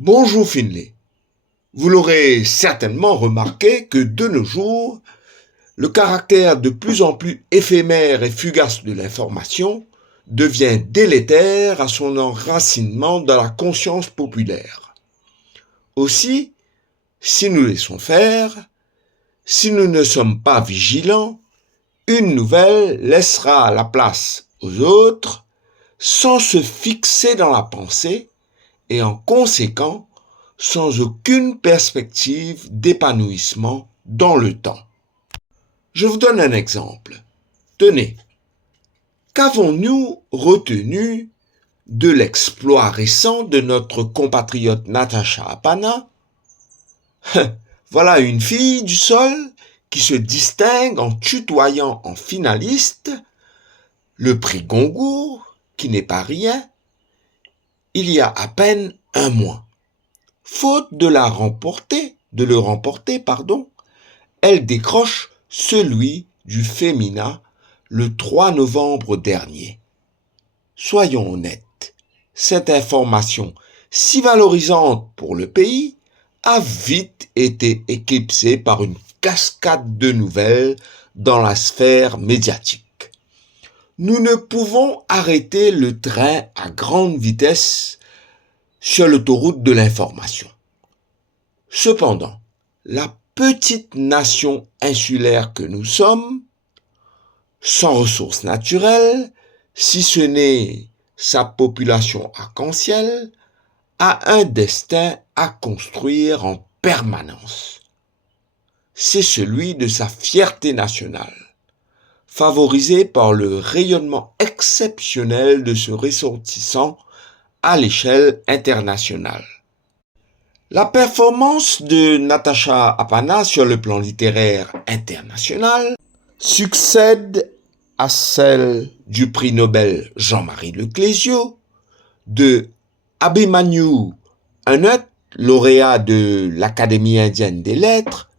Bonjour Finlay. Vous l'aurez certainement remarqué que de nos jours, le caractère de plus en plus éphémère et fugace de l'information devient délétère à son enracinement dans la conscience populaire. Aussi, si nous laissons faire, si nous ne sommes pas vigilants, une nouvelle laissera la place aux autres sans se fixer dans la pensée et en conséquent sans aucune perspective d'épanouissement dans le temps. Je vous donne un exemple. Tenez, qu'avons-nous retenu de l'exploit récent de notre compatriote Natacha Apana? Voilà une fille du sol qui se distingue en tutoyant en finaliste le prix Goncourt, qui n'est pas rien, il y a à peine un mois. Faute de le remporter, elle décroche celui du féminin le 3 novembre dernier. Soyons honnêtes, cette information si valorisante pour le pays a vite été éclipsée par une cascade de nouvelles dans la sphère médiatique. Nous ne pouvons arrêter le train à grande vitesse sur l'autoroute de l'information. Cependant, la petite nation insulaire que nous sommes, sans ressources naturelles, si ce n'est sa population arc-en-ciel, a un destin à construire en permanence. C'est celui de sa fierté nationale, favorisée par le rayonnement exceptionnel de ce ressortissant à l'échelle internationale. La performance de Natacha Apana sur le plan littéraire international succède à celle du prix Nobel Jean-Marie Leclésio, de Abhimanyu Unut, lauréat de l'Académie indienne des lettres,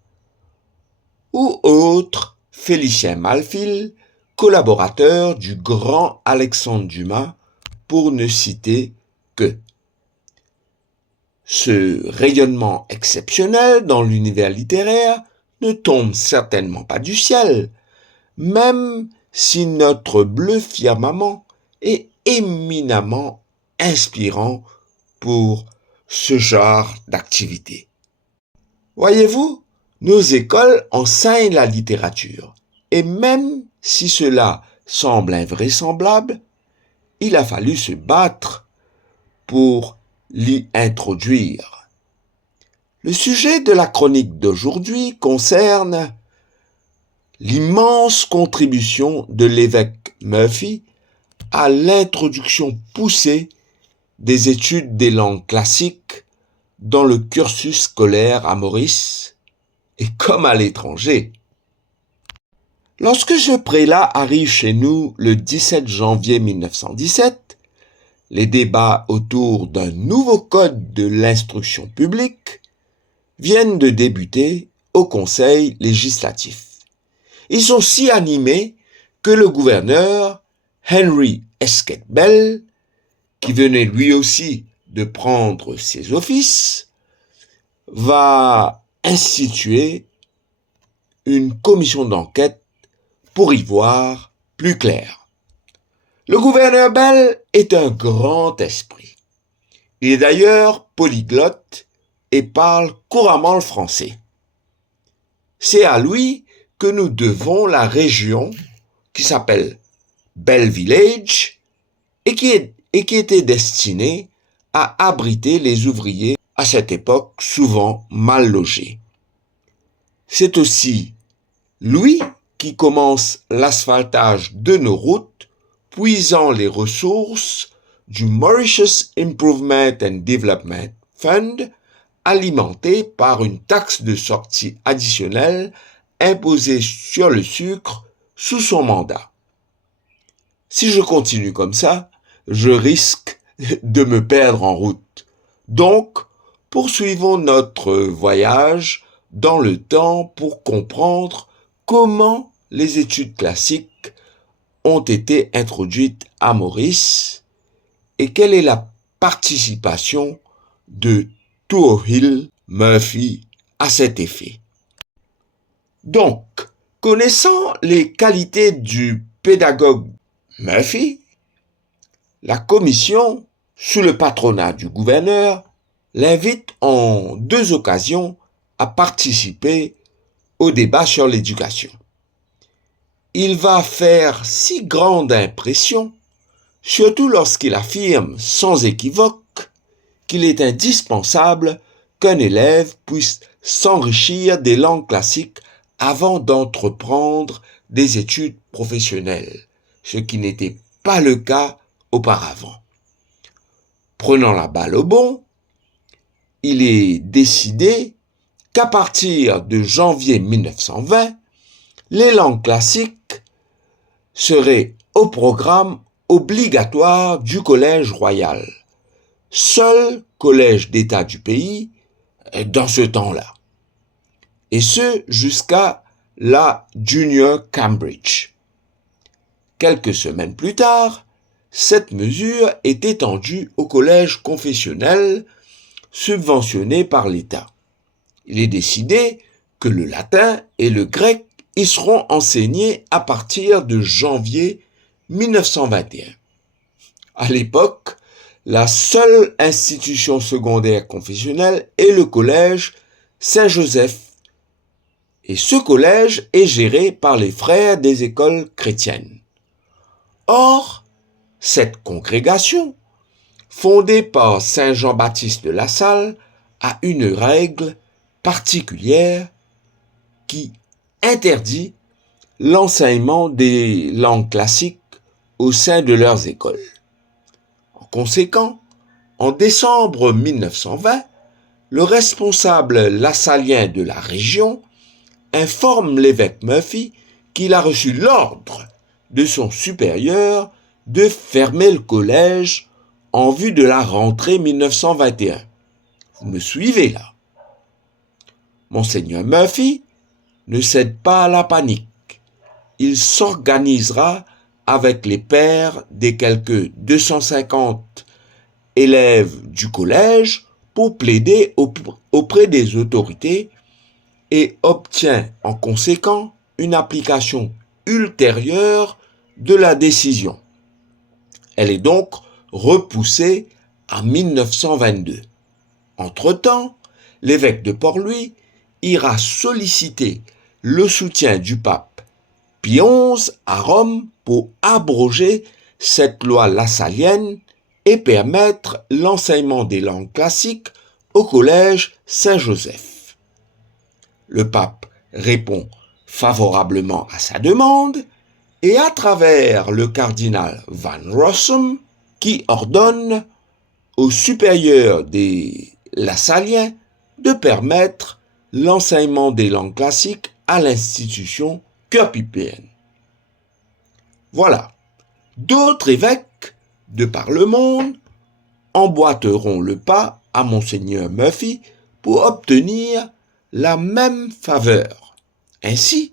ou autre Félicien Malfil, collaborateur du grand Alexandre Dumas, pour ne citer que. Ce rayonnement exceptionnel dans l'univers littéraire ne tombe certainement pas du ciel, même si notre bleu firmament est éminemment inspirant pour ce genre d'activité. Voyez-vous, nos écoles enseignent la littérature, et même si cela semble invraisemblable, il a fallu se battre pour l'y introduire. Le sujet de la chronique d'aujourd'hui concerne l'immense contribution de l'évêque Murphy à l'introduction poussée des études des langues classiques dans le cursus scolaire à Maurice et comme à l'étranger. Lorsque ce prélat arrive chez nous le 17 janvier 1917, les débats autour d'un nouveau code de l'instruction publique viennent de débuter au Conseil législatif. Ils sont si animés que le gouverneur Henry Esquet Bell, qui venait lui aussi de prendre ses offices, va instituer une commission d'enquête pour y voir plus clair. Le gouverneur Bell est un grand esprit. Il est d'ailleurs polyglotte et parle couramment le français. C'est à lui que nous devons la région qui s'appelle Bell Village et qui était destinée à abriter les ouvriers à cette époque souvent mal logés. C'est aussi lui qui commence l'asphaltage de nos routes, puisant les ressources du Mauritius Improvement and Development Fund, alimenté par une taxe de sortie additionnelle imposée sur le sucre sous son mandat. Si je continue comme ça, je risque de me perdre en route. Donc, poursuivons notre voyage dans le temps pour comprendre comment les études classiques ont été introduites à Maurice et quelle est la participation de Toohill Murphy à cet effet. Donc, connaissant les qualités du pédagogue Murphy, la commission, sous le patronat du gouverneur, l'invite en 2 occasions à participer au débat sur l'éducation. Il va faire si grande impression, surtout lorsqu'il affirme sans équivoque qu'il est indispensable qu'un élève puisse s'enrichir des langues classiques avant d'entreprendre des études professionnelles, ce qui n'était pas le cas auparavant. Prenant la balle au bond, il est décidé qu'à partir de janvier 1920, les langues classiques seraient au programme obligatoire du Collège royal, seul collège d'État du pays dans ce temps-là, et ce jusqu'à la Junior Cambridge. Quelques semaines plus tard, cette mesure est étendue au collège confessionnel subventionné par l'État. Il est décidé que le latin et le grec y seront enseignés à partir de janvier 1921. À l'époque, la seule institution secondaire confessionnelle est le collège Saint-Joseph. Et ce collège est géré par les frères des écoles chrétiennes. Or, cette congrégation, fondée par Saint Jean-Baptiste de La Salle, a une règle particulière qui interdit l'enseignement des langues classiques au sein de leurs écoles. En conséquent, en décembre 1920, le responsable lassalien de la région informe l'évêque Murphy qu'il a reçu l'ordre de son supérieur de fermer le collège en vue de la rentrée 1921. Vous me suivez là? Monseigneur Murphy ne cède pas à la panique. Il s'organisera avec les pères des quelques 250 élèves du collège pour plaider auprès des autorités et obtient en conséquent une application ultérieure de la décision. Elle est donc repoussée à 1922. Entre-temps, l'évêque de Port-Louis ira solliciter le soutien du pape Pie XI à Rome pour abroger cette loi lassalienne et permettre l'enseignement des langues classiques au collège Saint-Joseph. Le pape répond favorablement à sa demande et à travers le cardinal Van Rossum qui ordonne au supérieur des Lassaliens de permettre l'enseignement des langues classiques à l'institution cœur-pipéenne. Voilà, d'autres évêques de par le monde emboîteront le pas à Monseigneur Murphy pour obtenir la même faveur. Ainsi,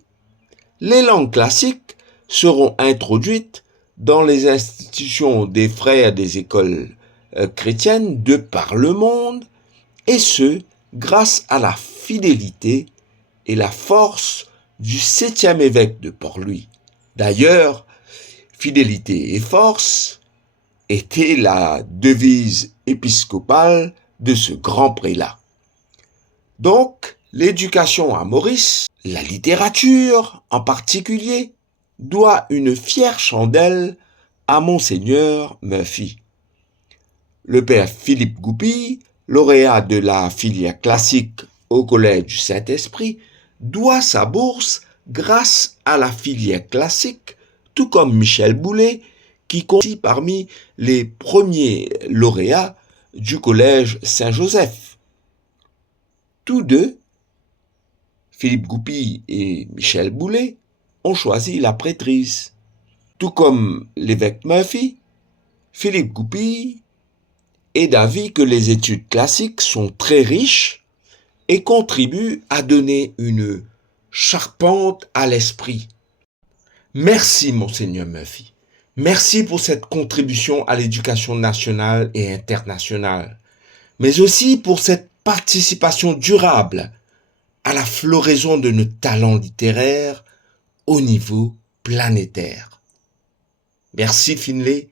les langues classiques seront introduites dans les institutions des frères des écoles chrétiennes de par le monde, et ce, grâce à la fidélité et la force du 7e évêque de Port-Louis. D'ailleurs, fidélité et force était la devise épiscopale de ce grand prélat. Donc, l'éducation à Maurice, la littérature en particulier, doit une fière chandelle à Monseigneur Murphy. Le père Philippe Goupil, lauréat de la filière classique au Collège du Saint-Esprit, doit sa bourse grâce à la filière classique, tout comme Michel Boulet, qui compte parmi les premiers lauréats du Collège Saint-Joseph. Tous deux, Philippe Goupil et Michel Boulet, ont choisi la prêtrise. Tout comme l'évêque Murphy, Philippe Goupil est d'avis que les études classiques sont très riches et contribuent à donner une charpente à l'esprit. Merci, Monseigneur Murphy. Merci pour cette contribution à l'éducation nationale et internationale, mais aussi pour cette participation durable à la floraison de nos talents littéraires au niveau planétaire. Merci Finlay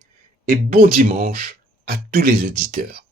et bon dimanche à tous les auditeurs.